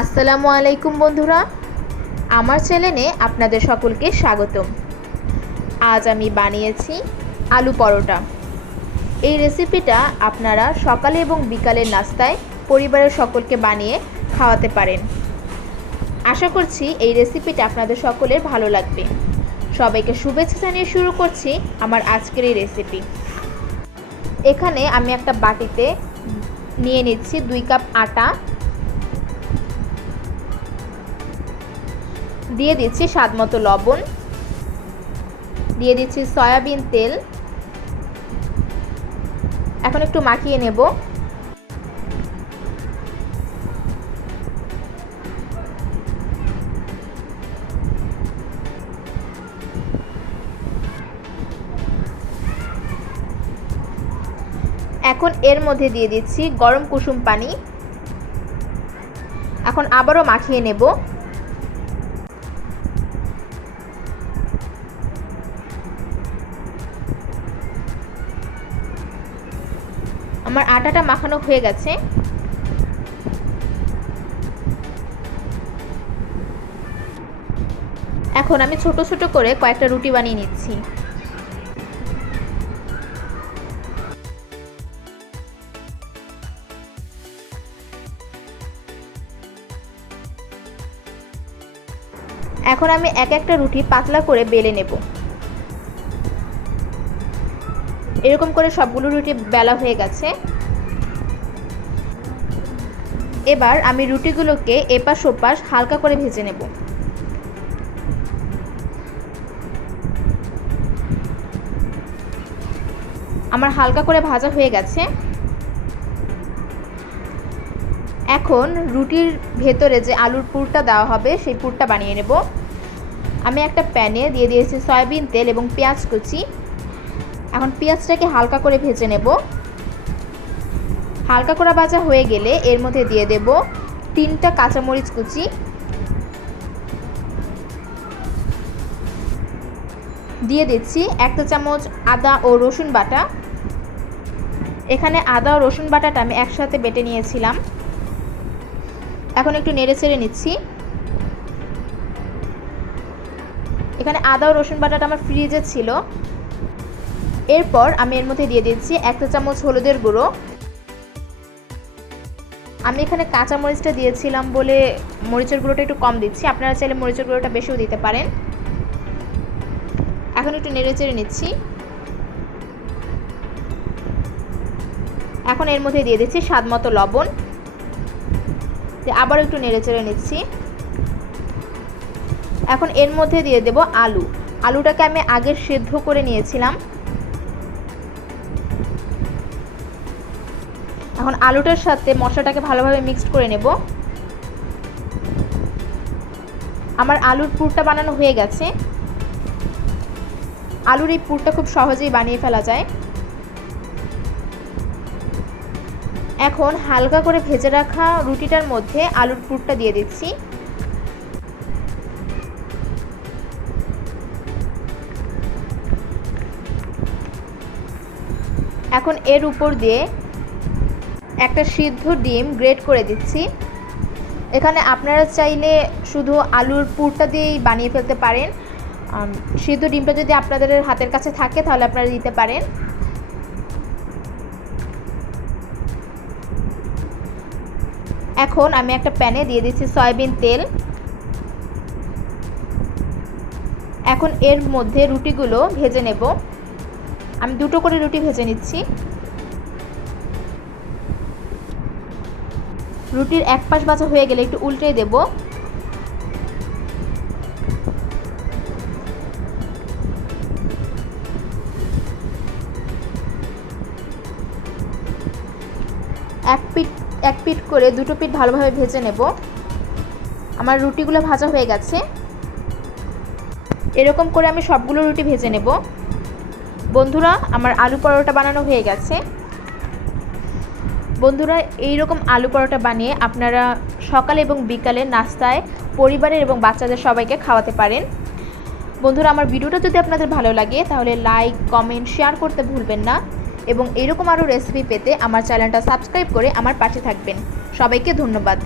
আসসালামু আলাইকুম বন্ধুরা, আমার চ্যানেলে আপনাদের সকলকে স্বাগতম। আজ আমি বানিয়েছি আলু পরোটা। এই রেসিপিটা আপনারা সকালে এবং বিকালের নাস্তায় পরিবারের সকলকে বানিয়ে খাওয়াতে পারেন। আশা করছি এই রেসিপিটা আপনাদের সকলের ভালো লাগবে। সবাইকে শুভেচ্ছা জানিয়ে শুরু করছি আমার আজকের এই রেসিপি। এখানে আমি একটা বাটিতে নিয়ে নিচ্ছি 2 কাপ আটা, দিয়ে দিচ্ছি স্বাদমতো লবণ, দিয়ে দিচ্ছি সয়াবিন তেল। এখন একটু মাখিয়ে নেব। এখন এর মধ্যে দিয়ে দিচ্ছি গরম কুসুম পানি। এখন আবারও মাখিয়ে নেব। আমার আটাটা মাখানো হয়ে গেছে। এখন আমি ছোট ছোট করে কয়েকটা রুটি বানিয়ে নিচ্ছি। এখন আমি এক একটা রুটি পাতলা করে বেলে নেব। এরকম করে সবগুলো রুটি বেলা হয়ে গেছে। এবার আমি রুটিগুলোকে এপাশ ওপাশ হালকা করে ভেজে নেব। আমার হালকা করে ভাজা হয়ে গেছে। এখন রুটির ভেতরে যে আলুর পুরটা দেওয়া হবে সেই পুরটা বানিয়ে নেব। আমি একটা প্যানে দিয়ে দিয়েছি সয়াবিন তেল এবং পেঁয়াজ কুচি। এখন পেঁয়াজটাকে হালকা করে ভেজে নেব। হালকা করে ভাজা হয়ে গেলে এর মধ্যে দিয়ে দেব 3টা কাঁচামরিচ কুচি, দিয়ে দিচ্ছি 1 চা চামচ আদা ও রসুন বাটা। এখানে আদা ও রসুন বাটাটা আমি একসাথে বেটে নিয়েছিলাম। এখন একটু নেড়ে চেড়ে নিচ্ছি। এখানে আদা ও রসুন বাটাটা আমার ফ্রিজে ছিল। এরপর আমি এর মধ্যে দিয়ে দিচ্ছি 1 চা চামচ হলুদের গুঁড়ো। আমি এখানে কাঁচা মরিচটা দিয়েছিলাম বলে মরিচের গুঁড়োটা একটু কম দিচ্ছি, আপনারা চাইলে মরিচের গুঁড়োটা বেশিও দিতে পারেন। এখন একটু নেড়ে চেড়ে নিচ্ছি। এখন এর মধ্যে দিয়ে দিচ্ছি স্বাদমতো লবণ, আবার একটু নেড়ে চেড়ে নিচ্ছি। এখন এর মধ্যে দিয়ে দেব আলু। আলুটাকে আমি আগে সেদ্ধ করে নিয়েছিলাম। এখন আলুটার সাথে মশলাটাকে ভালোভাবে মিক্সড করে নেব। আমার আলুর পুরটা বানানো হয়ে গেছে। আলুর এই পুরটা খুব সহজেই বানিয়ে ফেলা যায়। এখন হালকা করে ভেজে রাখা রুটিটার মধ্যে আলুর পুরটা দিয়ে দিচ্ছি। এখন এর উপর দিয়ে একটা সিদ্ধ ডিম গ্রেট করে দিচ্ছি। এখানে আপনারা চাইলে শুধু আলুর পুরটা দিয়েই বানিয়ে ফেলতে পারেন। সিদ্ধ ডিমটা যদি আপনাদের হাতের কাছে থাকে তাহলে আপনারা দিতে পারেন। এখন আমি একটা প্যানে দিয়ে দিচ্ছি সয়াবিন তেল। এখন এর মধ্যে রুটিগুলো ভেজে নেব। আমি 2টো করে রুটি ভেজে নিচ্ছি। রুটির এক পাশ ভাজা হয়ে গেলে একটু উল্টে দেব। এক পিঠ করে 2টো পিঠ ভালোভাবে ভেজে নেব। আমার রুটিগুলো ভাজা হয়ে গেছে। এরকম করে আমি সবগুলো রুটি ভেজে নেব। বন্ধুরা, আমার আলু পরোটা বানানো হয়ে গেছে। বন্ধুরা, এইরকম আলু পরোটা বানিয়ে আপনারা সকালে এবং বিকালে নাস্তায় পরিবারের এবং বাচ্চাদের সবাইকে খাওয়াতে পারেন। বন্ধুরা, আমার ভিডিওটা যদি আপনাদের ভালো লাগে তাহলে লাইক, কমেন্ট, শেয়ার করতে ভুলবেন না এবং এরকম আরও রেসিপি পেতে আমার চ্যানেলটা সাবস্ক্রাইব করে আমার পাশে থাকবেন। সবাইকে ধন্যবাদ।